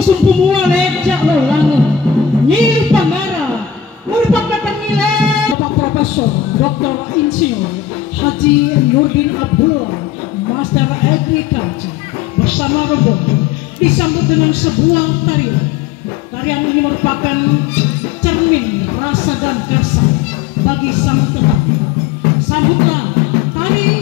Musuh pemula lejak lo langun Nyi Pangara merupakan nilai Bapak Profesor Dr. Insinyur Haji Nurdin Abdullah Master Agriculture bersama rombongan disambut dengan sebuah tarian. Tarian ini merupakan cermin rasa dan karsa bagi sang tetapi. Sambutlah tari